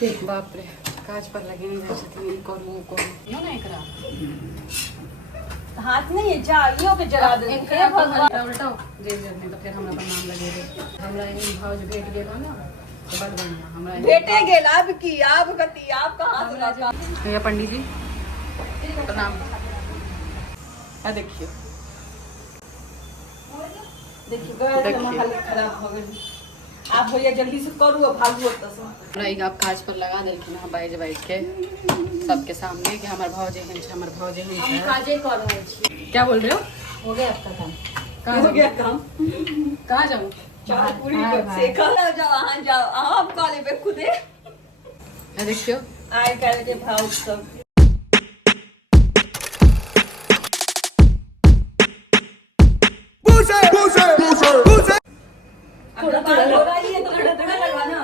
बाप रे काज पर लगे नहीं जा सकती ये करू वो करू ना एकरा हाथ नहीं है चाहिए के जला दे हे भगवान उल्टाओ जे नहीं तो फिर हमरा पर नाम लगे रे हमरा इन भाव भेट गेल ना तो बड़ बढ़िया हमरा भेटे गेल अब की आप गति आप कहां से लगा भैया पंडित जी प्रणाम आ देखियो देखिए खराब हो गई आप भैया जल्दी से करू और भागू तो हमरा आप काज पर लगा देलखिन हां बाइज के सबके सामने कि हमर भाव जे हैं हमर भाव जे हैं हम काजे कर रहे छी क्या बोल रहे हो गया आपका काम कहाँ हो गया काम कहाँ जाऊँ चाय पूरी से कल जाओ आप काले पे खुदे देखियो आए करे के भाव सब थोड़ा थोड़ा हो रहा है तो थोड़ा थोड़ा लगवाना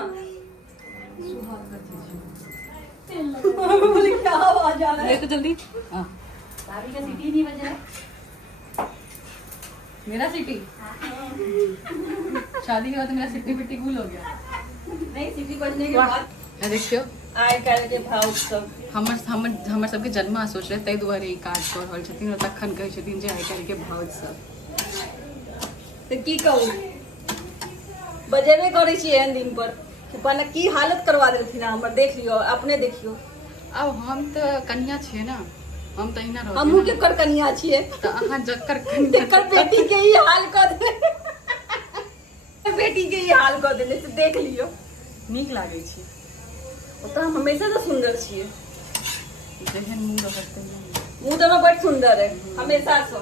बोले क्या आवाज आ रहा है तो जल्दी हाँ भाभी का सीटी नहीं बज रहा मेरा सिटी शादी के बाद मेरा सिटी पिट्टी कूल हो गया नहीं सीटी बजने के बाद देखियो आए करे के भाव सब हमर सबके जन्मा सोच रहे तै दुआरे ई काज कर रहल छथिन और तखन कहै छथिन जे आइ काल्हि के भाव सब तो की कहूँ बजेबे करे छी एहन दिन पर पहले की हालत करवा देलखिन हमर देख लियो अपने देखियो अब हम तो कन्या छियै ना हम तो इना रहब हमहू के कर कन्या छियै तो अहाँ जक्कर कन्या एकर बेटी के ही हाल कर दे बेटी के ही हाल कर देने से देख लियो नीक लागै छी ओ तो हम हमेशा तो सुंदर छियै जेहन मुंह रहत तेहन मुंह तो बड़ सुंदर है हमेशा से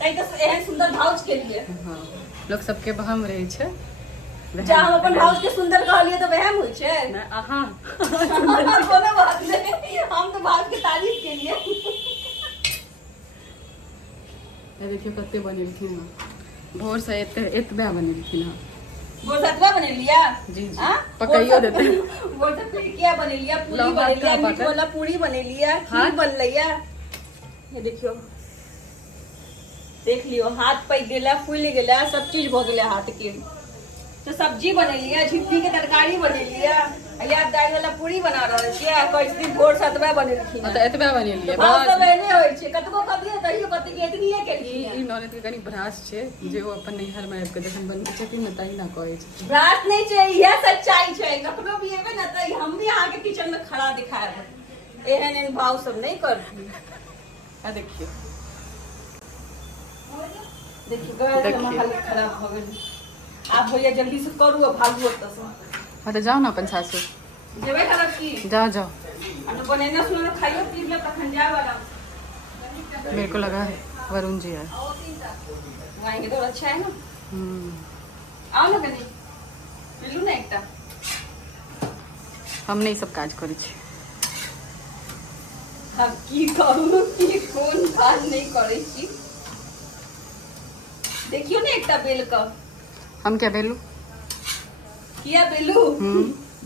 तै तो एहन सुंदर भाउज के लिए हाँ लोग सबके बहम रहै छै जा हम अपन भाउज के सुंदर कहलिए तो वहम होय छै ना अहाँ कोनो बात नहीं हम तो भाउज के तारीफ के लिए ये देखियो कते बनेलखिन हँ भोर से एतबे बनेलखिन हँ बोल सतवा बने लिया जी जी पकाइयो देते बोल सकते क्या बने लिया पूरी बने लिया मीठ वाला पूरी बने लिया खीर बन लिया ये देखियो देख लियो हाथ पे गेला फूल गेला सब चीज भ गेला हाथ के तो सब्जी बने लिया झिप्पी के तरकारी बने लिया या दाल वाला पूरी बना रहल छियै कैसे दिन भोर सतवा बनेलखिन तो एतबे बनेलिए बात सब एने होय छै कतबो कदियो तहियो कति के एतनीए के लिए ई नौरत के कनी भ्रास छै जे ओ अपन नैहर में आबि के जखन बनबै छथिन न तही ना कहै छै रात नहीं छै यह सच्चाई छै कखनो भी एबे न त हम भी अहाँ के किचन में खड़ा दिखाएब एहन एहन भाव सब नहीं करती आ देखियो देखियो गैस हालत खराब हो गई आप भैया जल्दी से करू और भागू तो से हाँ तो जाओ ना अपन सासुर जेबे करब की जाओ जाओ अन बनेना सुनो खाइयो पीब ले तखन जाब आराम मेरे को लगा है वरुण जी है आएंगे तो अच्छा है ना आओ ना कनी मिलू ना एकटा हम नहीं सब काज करै छी हम की करू की कोन काज नहीं करै छी देखियो ना एकटा बेल का हम क्या बेलू किया बेलू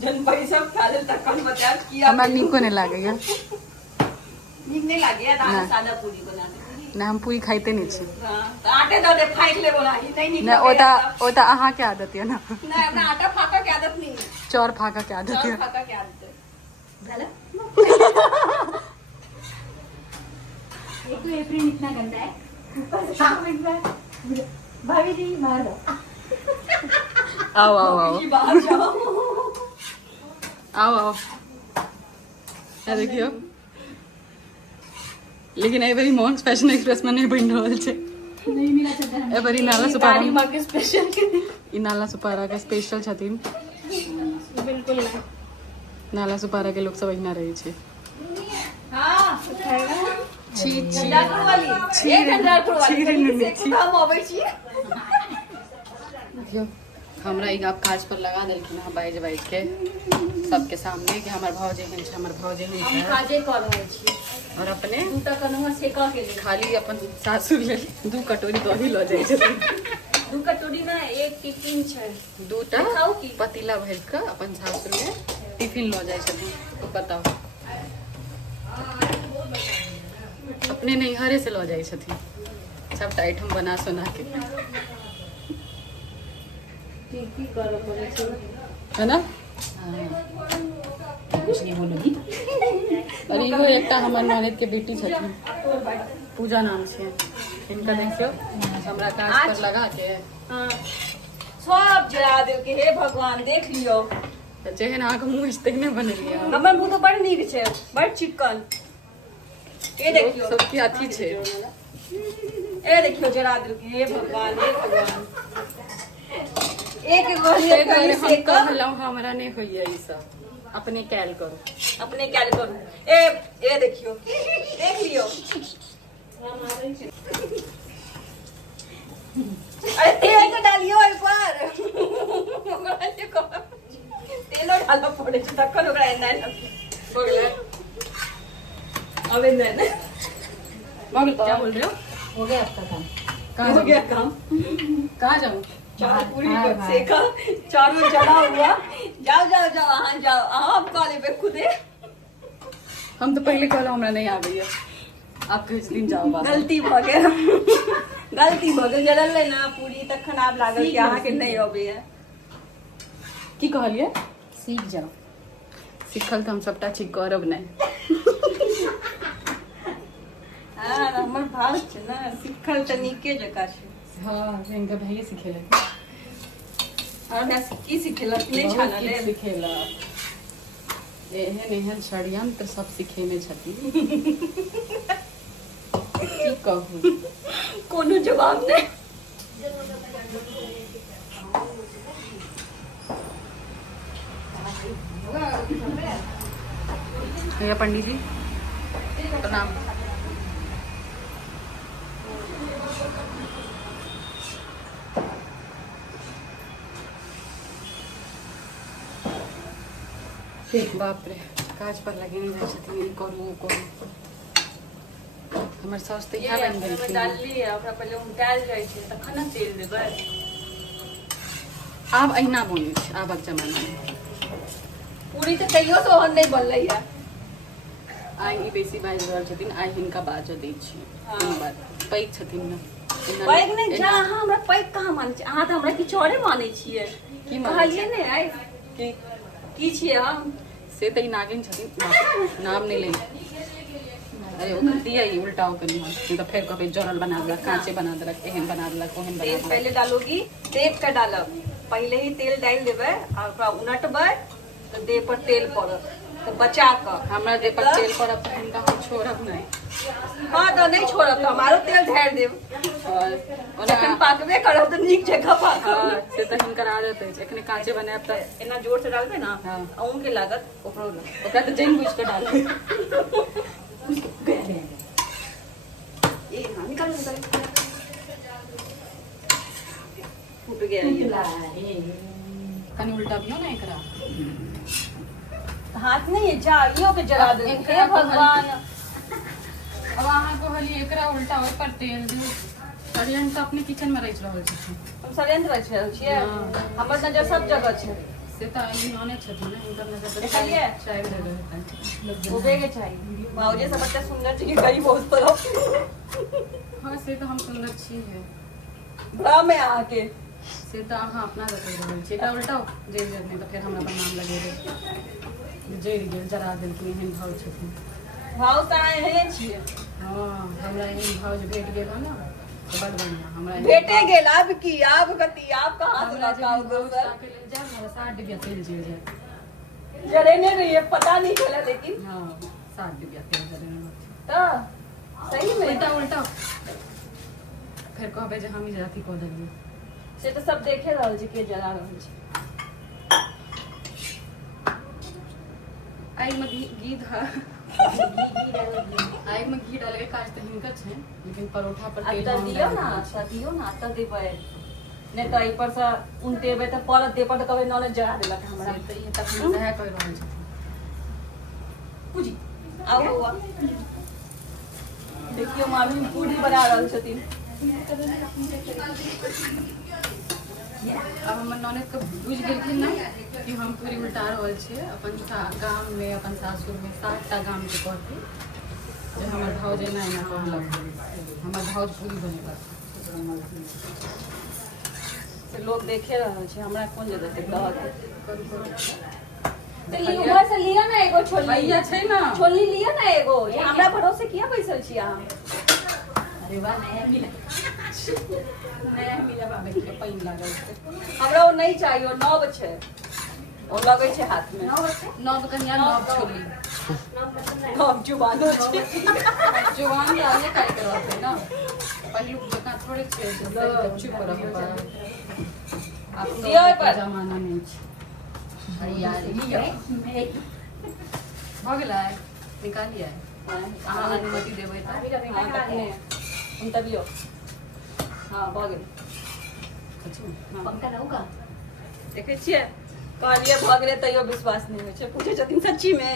जन पैसा खा ले तक कल बताओ किया हमरा नीको नहीं लागैया नीक नहीं लागे दाना सादा पूरी बनाने ना हम पूरी खाइते नहीं छी हां तो आटे दो दे फाइट ले बोला ही नहीं नीक ना ओता अहाँ के आदत है ना ना अपना आटा फाका के आदत नहीं है चौर फाका के आदत चौर है फाका के आदत है झाला एक तो एप्रिल इतना गंदा है भाभी जी मार दो आओ आओ आओ बाहर जाओ आओ आओ ये देखियो लेकिन ए बारी मॉन्स फैशन एक्सप्रेस में नहीं बन रहल छै नहीं मिला चद्दर ए बारी नाला सुपारा मां के स्पेशल के ई नाला सुपारा के स्पेशल छथिन बिल्कुल नहीं नाला सुपारा के लोग सब अहिना रहे छै हां उठाएगा छी छी डाक्टर वाली एक डाक्टर वाली से हम आबै छी देखियो हमरा ई आप काज पर लगा देलखिन हां बाइज के सबके सामने कि हमर भाव जे हैं हमर भाव जे हम हैं काजे कर रहल छी और अपने दू टा कनवा सेका के ले खाली अपन सासुर ले 2 कटोरी दही ल जाय छथिन दू कटोरी में एक टिफिन छै 2टा खाऊ की पतीला भर के अपन सासुर में टिफिन ल जाय छथिन तो बताओ अपने नैहरे से ल जाय छथिन सब आइटम बना सोना के की करब पड़े छै है ना कुछ नहीं बोलूंगी। और इहो एकटा हमर ननद के बेटी छथिन, पूजा नाम छै इनका। देखियो हमरा काज पर लगा के हाँ सब जरा दे के, हे भगवान देख लियो। त जेहन आंख मुंह छै तेहने बनेलियै। हमर मुंह तो बड़ नीक छै, बड़ चिकन। ये देखियो सबके अथी छै। ए देखियो जरा दे के, हे भगवान हे भगवान। एक ताहि दुआरे गोली हम से कहलहुँ हमरा नहीं होइए ई सब, अपने कैल करू। अपने क्या करूं। ए देखियो देख लियो। अरे तेल तो डालियो एक बार। हमरा से को तेलो डालो पड़े छै तखन ओकरा एना हो गेलै। अब एना मम्मी क्या बोल रहे हो? हो गया आपका काम? कहाँ हो जाऊँ? गया काम। कहाँ जाऊँ? चार पूरी हाँ, सेका, चारों जला हुआ। जाओ जाओ जाओ वहाँ जाओ, आप कॉल पे खुदे। हम तो पहले कहलहुँ हमरा नहीं आबैया, आप किस दिन जाओ बाहर। गलती भ गेल, गलती भ गेल। जलल ना पूरी तखन आब लागल कि अहाँ के नहीं अबैया। की कहलिए? सीख जाओ। सिखल तो हम सबटा चीज करब नहीं। हाँ हमर भाव छै ना, सिखल त नीके जकाँ छै। हाँ इनका भैया सिखेलक। और मैं की सिखेलक नहीं छाना ले। सिखेलक एहन एहन षड्यंत्र सब सिखेने छथिन। की कहू, कोनो जवाब नहीं। भैया पंडित जी प्रणाम। बाप रे, काज पर लगे नहीं जाए छथिन, ई करू ओ करू। हमर साउस तऽ इएह बनि गेलखिन। डालली है ओकरा पहले उमटाल जाइ छै तखन ना तेल देबै। आब अहिना बनै छै आबक जमाना में। पूरी तऽ कहियो से ओहन नहीं बनलै है। आइ ई बेसी बाजि रहल छथिन, आइ हिनका बाजऽ दै छियै। हाँ। कोनो बात पैघ छथिन ने। पैघ नहीं जा, अहाँ हमरा पैघ कहाँ मानै छी, अहाँ तऽ हमरा किछु औरे मानै छियै। की मानै कहलियै ने आइ कि की छियै हम। से तऽ ई नागिन छथिन, नाम नहीं ले। अरे ओकर दिया ही उल्टा होकर नहीं तो फिर कभी जरल बना देलक, कांचे बना देलक, एहन बना देलक, ओहन बना तेल देलक। पहले डालोगी, देख कर डालब। पहले ही तेल डाल देबै और ओकरा उनटबै तो देह पर तेल पड़त, तो बचा कर। हमरा जे पर तेल पड़ब तऽ हिनका हम छोड़ब नहीं। हाँ तो नहीं छोड़ब तो हमारो तेल ढार देब। और जखन पाकबे करब तो नीक जगह पाकब। हाँ से तऽ हिनकर आदत अछि, एखने कांचे बनायब तऽ एना जोर से डालबे ना हाँ। अहूँ के लागत ओकरो लागत। ओकरा तऽ जानि बुझि कऽ डालबै। ये हाँ निकाल निकाल। फूट गया ये। कनी उल्टाबियो ना एकरा। हाथ नहीं है जा, यो के जला दे। इनका हे भगवान। अब अहाँ कहलिए एकरा उल्टा ओहि पर तेल दियौ। षड्यंत्र तऽ अपने किचन में रहि रहल छथिन। हम षड्यंत्र रच रहल छियै। हाँ। हमर नजर सब जगह छै। से तऽ ई नाने छथिन ने, हिनकर नजर तऽ देखलियै? चाय दे देतनि। होबे के चाहिए। बाबूजी से बच्चा सुंदर छी कि गरीब हो तरफ। हाँ से तऽ हम सुंदर छी है। भ्रम है अहाँ के। से तऽ अहाँ अपना बता रहल छी। एकरा उल्टाओ जरि जायत नहि तऽ फेर हमरा पर नाम लगेबै। जरि गेल, जरा देलखिन, एहन भाव छथिन। भाव तऽ अहाँ एहने छियै। हाँ हमरा एहन भाव जे भेट गेल हँ ना तऽ बड़ बढ़िआँ। हमरा एहन भेटे गेल आब की, आब कथी, आब कहाँ से हमरा जे लगाओ भाव दोसर। ताके लेल जायब हमरा 60 डिबिया तेल जरि जायत। जरेने रहिए पता नहीं चला लेकिन। हाँ 60 डिबिया तेल जरेने रहत। तो सही में उल्टा उल्टा फिर कहबै जे हम ई अथी कऽ देलियै। से तो सब देखे रहल छी के जला रहल छी। आगि में घी आगि में घी डाले के काज तऽ हिनकर छै, लेकिन परोठा पर तेल अत्तर हम दियो डालि ना, दै छी। अत्तर दियो ना, अत्तर देबै। नहीं तो एहि पर से उनटेबै तो परत दे पर तो कभी नॉलेज जला देलक हमरा। से तऽ ई तखन वएह कहि रहल छथिन। पूजी आओ बौआ। देखियो मामी पूरी बना रहल छथिन। अब हमर ननद के बुझि गेलखिन ना कि हम पूरी उल्टा रहल छियै। अपन गाम में, अपन सासुर में 7टा गाम के कहती जे हमर भाउज एना एना कहलक, हमर भाउज पूरी बनेलक। से लोग देखे रहल छै, हमरा कोन जरूरत है कहत। करू करू। तो ई उमर से लिया ना एगो छोली भैया छै ना छोली लिया ना एगो ये हमरा भरोसे किया बैसल छी अहाँ अरे वाह नया मिला बाबे के पैन लागल छै हमरा वो नहीं चाहिए वो नव छै वो लगे छै हाथ में नव कन्या नव छोली नव जुबानो छै जवान के आगे काय करवाते ना पहले जका थोड़े छे चुप रहो आप दियो ए पर। जमाना नहीं छै अरे यार लियो भ गेलै निकालिए अहाँ अनुमति देबै त हम तबियो हाँ भ गेल पंखा ना होगा देखे छियै कहलिए भ गेलै तैयो विश्वास नहीं होइ छै पूछे छथिन सच्ची में